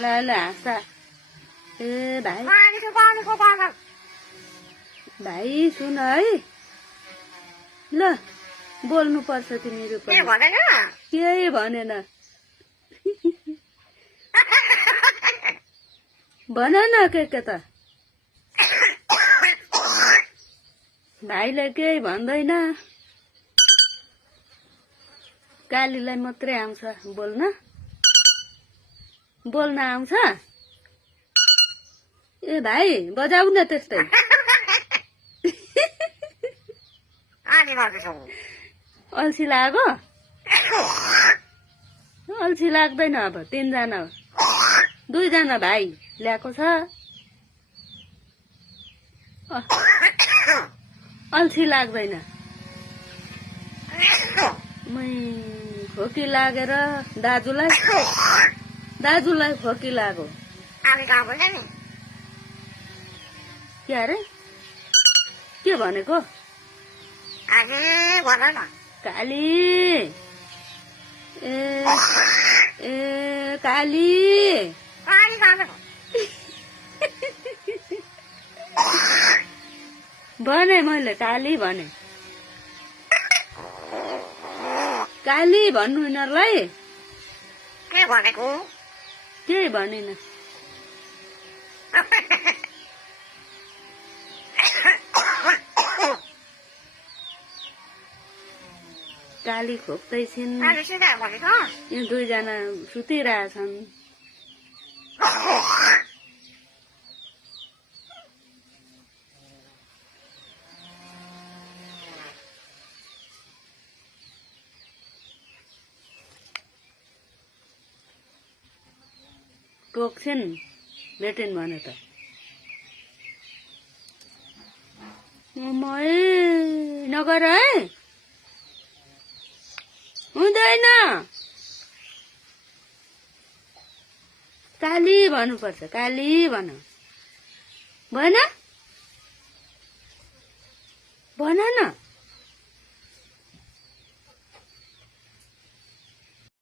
ल ल हाँस्छ ए भाइ भाइ सुन है ल बोल्नु पर्छ तिमीहरू पनि केही भनेन भन न के त भाइले केही भन्दैन कालीलाई मात्रै आउँछ बोल्न आउँछ ए भाइ बजाउ न त्यस्तै अल्छी लाग्यो अल्छी लाग्दैन अब 3 जना 2 जना भाइ ल्याएको छ अल्छी लाग्दैन खोकी लागेर दाजुलाई खोकी लाग्यो के अरे के भनेको काली ए काली भने मैले काली भने काली भन्नु यिनीहरूलाई के भनेको केही भनिन काली खोप्दैछिन् यो 2 जना सुतिरहेछन् टोक्छिन् भेटिन् भने त नगर है हुँदैन काली भन्नुपर्छ काली भन भन न